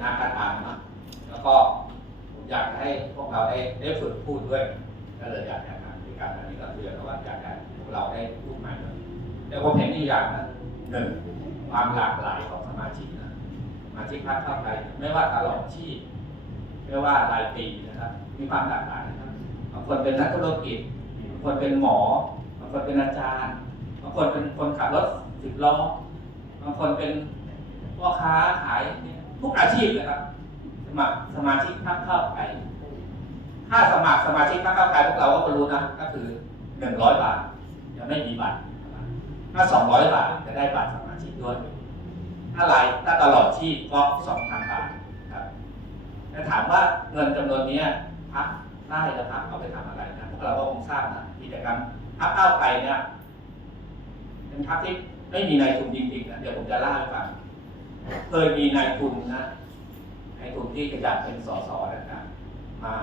หน้าค่าตานะแล้วก็ผมอยากให้พวกเราได้ได้ฝึกพูดด้วยก็เลยอยากจะทำในการอันนี้ก็คือเพราะว่าอยากให้พวกเราได้พูดใหม่ด้วยแต่ผมเห็นอีกอย่างนะหนึ่งความหลากหลายของสมาชิกนะสมาชิกพรรคเข้าไปไม่ว่าตลอดชีพไม่ว่ารายปีนะครับ มีความหลากหลายนะครับบางคนเป็นนักธุรกิจบางคนเป็นหมอบางคนเป็นอาจารย์บางคนเป็นคนขับรถสิบล้อบางคนเป็นพ่อค้าขายเนี่ย ทุกอาชีพนะครับ สมัครสมาชิกพรรคเข้าไป ถ้าสมัครสมาชิกพรรคเก้าไกลพวกเราก็รู้นะก็คือหนึ่งร้อยบาทยังไม่มีบัตรถ้าสองร้อยบาทจะได้บัตรสมาชิกด้วย ถ้าหลายถ้าตลอดชีพก็สองพันบาทครับแต่ถามว่าเงินจำนวนนี้พักได้แล้วพักเอาไปทำอะไรนะพวกเราก็คงทราบนะกิจกรรมพักเก้าไกลเนี่ยเป็นพักที่ไม่มีนายทุนจริงๆนะเดี๋ยวผมจะเล่าให้ฟัง เคยมีนายทุนนะนายทุนที่ขยันเป็นสสนะครับมา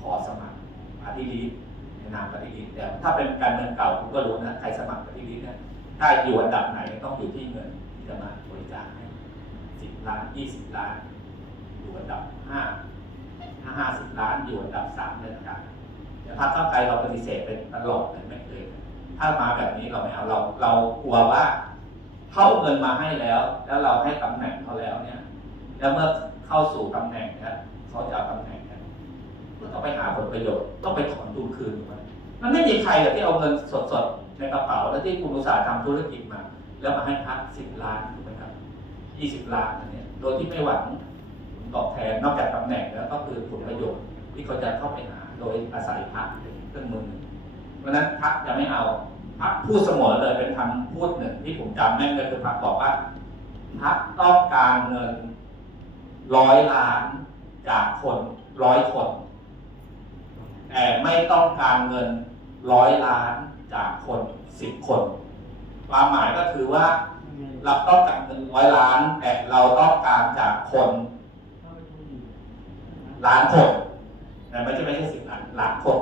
ขอสมัครปฏิริษีในนามปฏิริษีแต่ถ้าเป็นการเมืองเก่าคุณก็รู้นะใครสมัครปฏิริษีนี่ยถ้าอยู่อันดับไหนต้องอยู่ที่เงินที่จะมาบริจาคให้สิบล้านยี่สิบล้านอยู่อันดับห้าถ้าห้าสิบล้านอยู่อันดับสามเลยนะครับแต่พรรคก้าวไกลเราปฏิเสธเป็นตลอดเลยไม่เคยถ้ามาแบบนี้เราไม่เอาเราเรากลัวว่า เขาเอาเงินมาให้แล้ว แล้วเราให้ตำแหน่งเขาแล้วเนี่ย แล้วเมื่อเข้าสู่ตำแหน่งเนี่ยเขาจะเอาตำแหน่งกันก็ต้องไปหาผลประโยชน์ต้องไปถอนทุนคืนถูกไหมมันไม่มีใครหรอกที่เอาเงินสดๆในกระเป๋าแล้วที่คุณอุตสาห์ทำธุรกิจมา แล้วมาให้พักสิบล้านถูกไหมครับยี่สิบล้านอันเนี้ยโดยที่ไม่หวังผลตอบแทนนอกจากตำแหน่งแล้วก็คือผลประโยชน์ที่เขาจะเข้าไปหา โดยอาศัยพักเป็นเครื่องมือหนึ่งเพราะนั้นพักจะไม่เอา พักพูดเสมอเลยเป็นคำพูดหนึ่งที่ผมจำแม่นก็คือพักบอกว่าพักต้องการเงินร้อยล้านจากคนร้อยคนแต่ไม่ต้องการเงินร้อยล้านจากคนสิบคน ความหมายก็คือว่าเราต้องการเงินร้อยล้านแต่เราต้องการจากคนล้านคนแต่ไม่ใช่ไม่ใช่สิบล้านล้านคน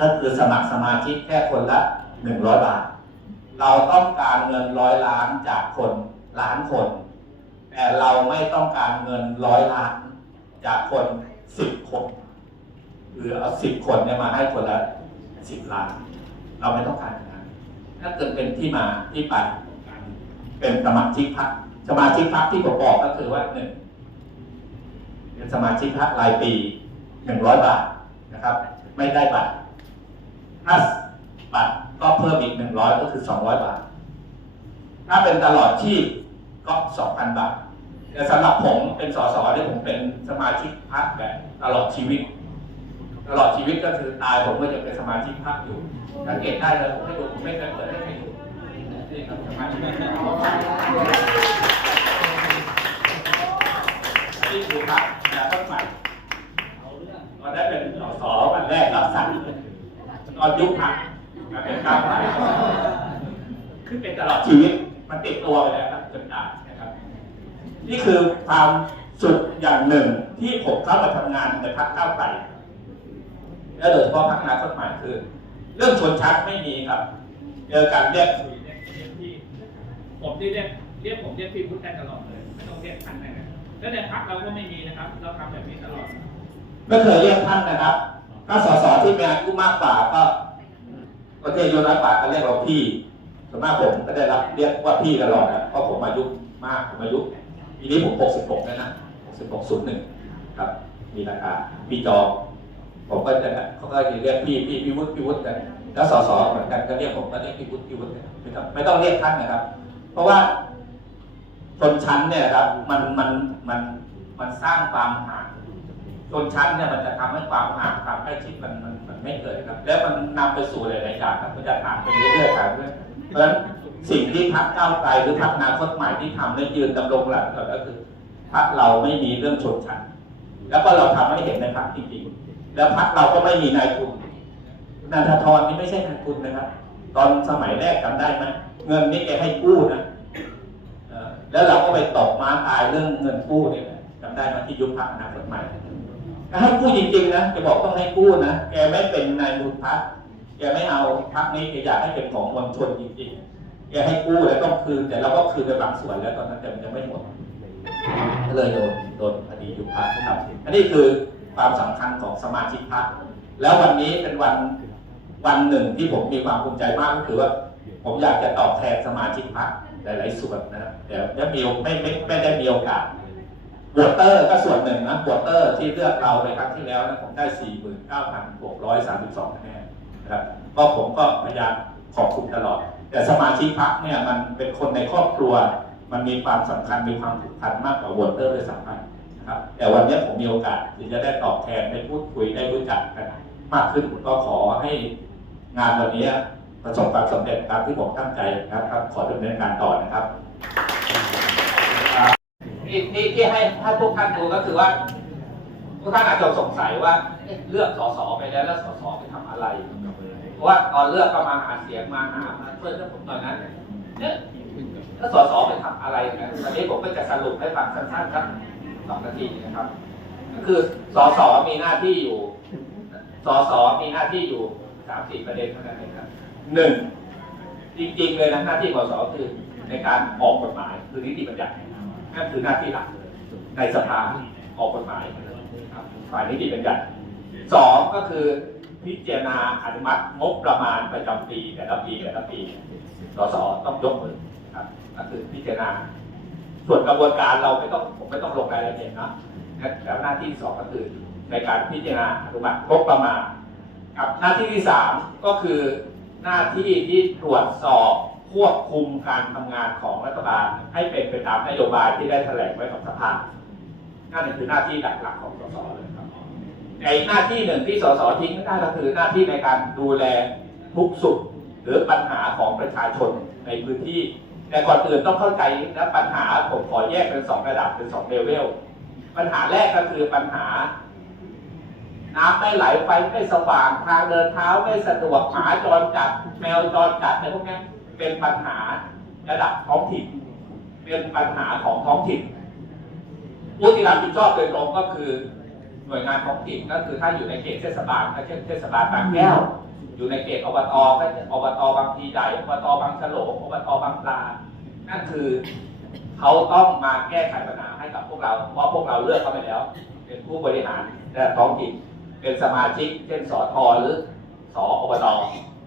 ก็คือสมัครสมาชิกแค่คนละ หนึ่งร้อยบาท เราต้องการเงินร้อยล้านจากคนล้านคน แต่เราไม่ต้องการเงินร้อยล้านจากคนสิบคนคือเอาสิบคนเนี่ยมาให้คนละสิบล้าน เราไม่ต้องการอย่างนั้นถ้าเกิดเป็นที่มาที่ไปเป็นสมาชิกพรรคสมาชิกพรรคที่ผมบอกก็คือว่าหนึ่งเป็นสมาชิกพรรครายปีหนึ่งร้อยบาทนะครับ ไม่ได้บัตรถ้าบัตร ก็เพิ่มอีกหนึ่งร้อยก็คือสองร้อยบาท ถ้าเป็นตลอดชีพก็สองพันบาทแต่สำหรับผมเป็นสสที่ผมเป็นสมาชิกพรรคแบบตลอดชีวิต ตลอดชีวิตก็คือตายผมก็จะเป็นสมาชิกพรรคอยู่สังเกตได้เลยผมไม่ดูผมไม่เคยเปิดให้ใครดูนี่ครับสมาชิกพรรคนี่คือพรรคนะต้นใหม่ตอนได้เป็นสสวันแรกรับสั่งตอนยุคพรรค กาวไกลขึ้นเป็นตลอดชีวิตมันติดตัวไปแล้วครับจนตายนะครับ นี่คือความสุดอย่างหนึ่งที่ผมเข้ามาทำงานในพรรคก้าไกลและโดยเฉพาะพักนาคตใหม่คือ เรื่องชนชั้นไม่มีครับเจอการเรียกคุยเรียกเรียกพี่ผมที่เรียกเรียกผมเรียกพี่พุทธได้ตลอดเลยไม่ต้องเรียกท่านได้นะแล้วในพักเราก็ไม่มีนะครับ เราทำแบบนี้ตลอดไม่เคยเรียกท่านนะครับ ถ้าสสที่มีอายุมากกว่าก็ ประเทศอายุน้อยกว่ากก็เรียกเราพี่ส่วนมากผมก็ได้รับเรียกว่าพี่ตลอดนะเพราะผมอายุมากผมอายุปีนี้ผม66แล้วนะ66 01ครับ มีราคาพี่จอผมก็จะเขาก็จะเรียกพี่พี่พี่วุฒิพี่วุฒิกันแล้วสสเหมือนกันก็เรียกผมก็เรียกพี่วุฒิพี่วุฒิไม่ต้องไม่ต้องเรียกท่านนะครับ เพราะว่าชนชั้นเนี่ยครับมันมันมันมันสร้างความห่าง ชนชั้นเนี่ยมันจะทำให้ความห่างความใกล้ชิดมันมันมันไม่เกิดครับ แล้วมันนำไปสู่หลายๆอย่างครับมันจะห่างไปเรื่อยๆครับเพราะฉะนั้นสิ่งที่พรรคก้าวไกลหรือพรรคอนาคตใหม่ที่ทำและยืนดำรงหลักก็คือพรรคเราไม่มีเรื่องชนชั้นแล้วก็เราทำให้เห็นในพรรคจริงๆแล้วพรรคเราก็ไม่มีนายทุนนาธรนี่ไม่ใช่นายทุนนะครับ ตอนสมัยแรกจำได้ไหมเงินนี่แกให้กู้นะแล้วเราก็ไปตกม้าตายเรื่องเงินกู้เนี่ยจำได้ไหมที่ยุบพรรคอนาคตใหม่ ก็ให้กู้จริงๆนะจะบอกต้องให้กู้นะแกไม่เป็นนายทุนพรรคแกไม่เอาพรรคนี้แกอยากให้เป็นของมวลชนจริงๆแกให้กู้แล้วต้องคืนแต่เราก็คืนไปบางส่วนแล้วตอนนั้นแต่มันยังไม่หมดก็เลยโดนโดนคดียุบพักนะครับอันนี้คือความสำคัญของสมาชิกพักแล้ววันนี้เป็นวันวันหนึ่งที่ผมมีความภูมิใจมากก็คือว่าผมอยากจะตอบแทนสมาชิกพักหลาย ๆ ส่วนนะครับเดี๋ยวจะมีไม่ไม่ไม่ได้มีโอกาส วตเตอร์ก็ส่วนหนึ่งนะบวตเตอร์ที่เลือกเราในครั้งที่แล้วนะผมได้ 49,632คะแนนนะครับก็ผมก็พยายามขอบคุณตลอด แต่สมาชิกพักเนี่ยมันเป็นคนในครอบครัว มันมีความสำคัญมีความผูกพันมากกว่าบวตเตอร์ด้วยซ้ำไปนะครับแต่วันนี้ผมมีโอกาสที่จะได้ตอบแทนได้พูดคุยได้รู้จักกันมากขึ้นผมก็ขอให้งานวันนี้ประสบความสำเร็จตามที่ผมตั้งใจนะครับ ขอดำเนินการต่อนะครับ ที่ที่ที่ให้ให้พวกท่านดูก็คือว่าพวกท่านอาจจะสงสัยว่าเลือกสสไปแล้วแล้วสสไปทำอะไรเพราะว่าตอนเลือกก็มาหาเสียงมาหามาช่วยเรื่องผมหน่อยนั้นเนี่ยแล้วสสไปทำอะไรนะตอนนี้ผมก็จะสรุปให้ฟังสั้นๆครับสองนาทีนะครับ ก็คือสสมีหน้าที่อยู่สสมีหน้าที่อยู่สามสี่ประเด็นเท่านั้นเองครับหนึ่งจริงๆเลยนะหน้าที่ของสสคือในการออกกฎหมายคือนิติบัญญัติ นั่นคือหน้าที่หลักเลยในสภาออกกฎหมายฝ่ายนิติบัญญัติสองก็คือพิจารณาอนุมัติงบประมาณประจำปีแต่ละปีแต่ละปีสสต้องยกมือครับก็คือพิจารณา ส่วนกระบวนการเราไม่ต้องผมไม่ต้องลงรายละเอียดนะแต่หน้าที่สองก็คือในการพิจารณาอนุมัติงบประมาณกับหน้าที่ที่สามก็คือหน้าที่ที่ตรวจสอบ ควบคุมการทำงานของรัฐบาลให้เป็นไปตามนโยบายที่ได้แถลงไว้กับสภานั่นคือหน้าที่หลักๆของสสเลยครับในหน้าที่หนึ่งที่สสทิ้งไม่ได้ก็คือหน้าที่ในการดูแลทุกสุขหรือปัญหาของประชาชนในพื้นที่ แต่ก่อนอื่นต้องเข้าใจนะปัญหาผมขอแยกเป็นสองระดับเป็นสองเลเวลปัญหาแรกก็คือปัญหา น้ำไม่ไหลไฟไม่สว่างทางเดินเท้าไม่สะดวกหมาจรจัดแมวจรจัดอะไรพวกนี้ เป็นปัญหาระดับท้องถิ่น เป็นปัญหาของท้องถิ่นผู้ที่รับผิดชอบโดยตรงก็คือหน่วยงานท้องถิ่นก็คือถ้าอยู่ในเขตเทศบาลก็เช่นเทศบาลบางแก้ว อยู่ในเขตอบตก็อบตบางพีใหญ่อบตบางฉลงอบตบางปลานั่นคือเขาต้องมาแก้ไขปัญหาให้กับพวกเรา เพราะพวกเราเลือกเขาไปแล้ว เป็นผู้บริหารระดับท้องถิ่น เป็นสมาชิก เช่นสอทอหรือสออบต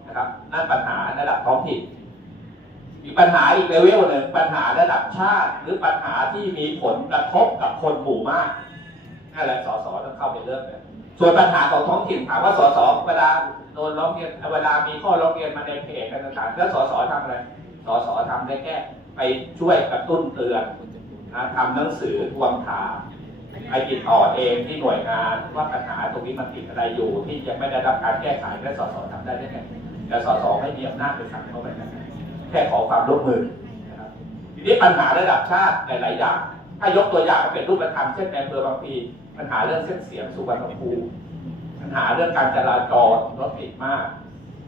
นะครับ นั่นปัญหาระดับท้องถิ่น อีกปัญหาอีกเลเวลหนึ่งปัญหาระดับชาติ หรือปัญหาที่มีผลกระทบกับคนหมู่มากนั่นแหละสสต้องเข้าไปเริ่มเลยส่วนปัญหาของท้องถิ่นถามว่าสสเวลาโดนร้องเรียนเวลามีข้อร้องเรียนมาในเพจต่างๆแล้วสสทำอะไรสสทำได้แค่ไปช่วยกระตุ้นเตือนนะทำหนังสือทวงถามไปติดต่อเองที่หน่วยงานว่าปัญหาตรงนี้มันติดอะไรอยู่ ที่ยังไม่ได้รับการแก้ไขและสสทำได้ได้ไงแต่สสไม่มีอำนาจไปสั่งเข้าไปนะ แค่ขอความร่วมมือนะครับทีนี้ปัญหาระดับชาติหลายๆอย่าง ถ้ายกตัวอย่างเป็นรูปธรรมเช่นในอำเภอบางพีปัญหาเรื่องเส้นเสียงสุวรรณภูมิปัญหาเรื่องการจราจรรถติดมาก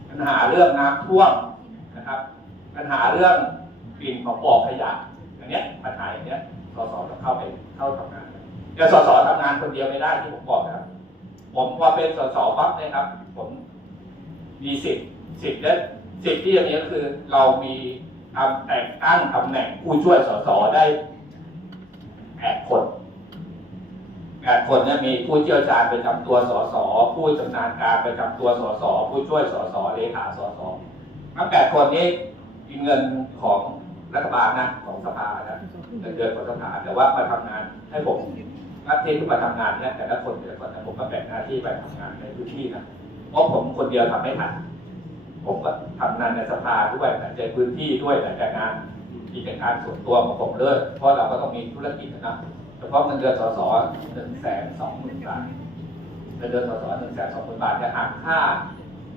ปัญหาเรื่องน้ำท่วมนะครับ ปัญหาเรื่องกลิ่นของบ่อขยะอันเนี้ยปัญหาอย่างเนี้ยสสต้องเข้าไปเข้าทำงานแต่สสทำงานคนเดียวไม่ได้ที่ผมบอกนะครับผมพอเป็นสสปั๊บนะครับ ผมมีสิทธิ์สิทธิ์และ สิทธิ์ที่อย่างนี้ก็คือเรามีทำแต่งตั้งตำแหน่งผู้ช่วยสสได้แปดคนแปดคนเนี่ยมีผู้เชี่ยวชาญประจำตัวสสผู้ชำนาญการประจำตัวสสผู้ช่วยสสเลขาสสทั้งแปดคนนี้มีเงินของรัฐบาลนะของสภานะเงินเดือนของสภาแต่ว่ามาทำงานให้ผมหน้าที่ที่มาทำงานเนี่ยแต่ละคนแต่ละคนผมก็แบ่งหน้าที่ไปทำงานในพื้นที่นะเพราะผมคนเดียวทำไม่ทัน ผมก็ทำงานในสภาด้วยแต่ใจพื้นที่ด้วยแต่แต่งานกิจการส่วนตัวของผมเลยเพราะเราก็ต้องมีธุรกิจนะเฉพาะเงินเดือนสสหนึ่งแสนสองหมื่นบาทเงินเดือนสสหนึ่งแสนสองหมื่นบาทจะหักค่า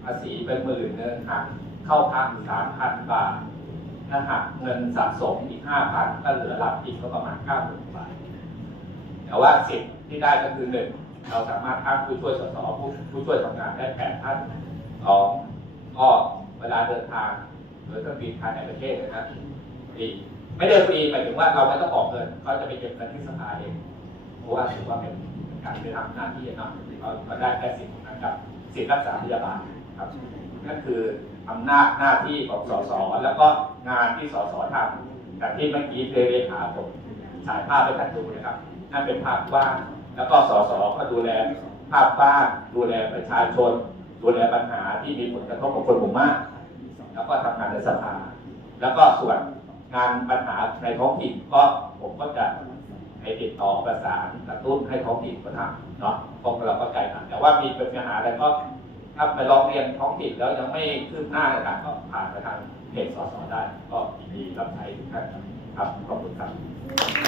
ภาษีเป็นหมื่นเงินหักเข้าพักสามพันบาทถ้าหักเงินสะสมอีกห้าพันก็เหลือรับอีกก็ประมาณเก้าหมื่นบาทแต่ว่าสิทธิ์ที่ได้ก็คือหนึ่งเราสามารถตั้งผู้ช่วยสสผู้ผู้ช่วยทำงานได้แปดท่านสอง ก็เวลาเดินทางหรือเครื่องบินภายในประเทศนะครับฟรีไม่ได้ฟรีหมายถึงว่าเราไม่ต้องออกเงินเขาจะไปเก็บเงินที่สภาเองเพราะว่าถือว่าเป็นการไปทำหน้าที่เนาะเราได้แค่สิทธิ์ของนั้นกับสิทธิรักษาพยาบาลครับนั่นคืออำนาจหน้าที่ของสสแล้วก็งานที่สสทำแต่ที่เมื่อกี้เรขาผมฉายภาพให้ท่านดูนะครับนั่นเป็นภาพว้างแล้วก็สสก็ดูแลภาพบ้านดูแลประชาชน ดูแลปัญหาที่มีผลกระทบกับคนหมู่มาก แล้วก็ทำงานในสภา แล้วก็ส่วนงานปัญหาในท้องถิ่นก็ผมก็จะให้ติดต่อประสานกระตุ้นให้ท้องถิ่นเขาทำเนาะพวกเราก็ใจกันแต่ว่ามีปัญหาอะไรก็ถ้าไปร้องเรียนท้องถิ่นแล้วยังไม่คืบหน้าในการก็ผ่านไปทางเพจสสได้ ก็ยินดีรับใช้ทุกท่านครับขอบคุณครับ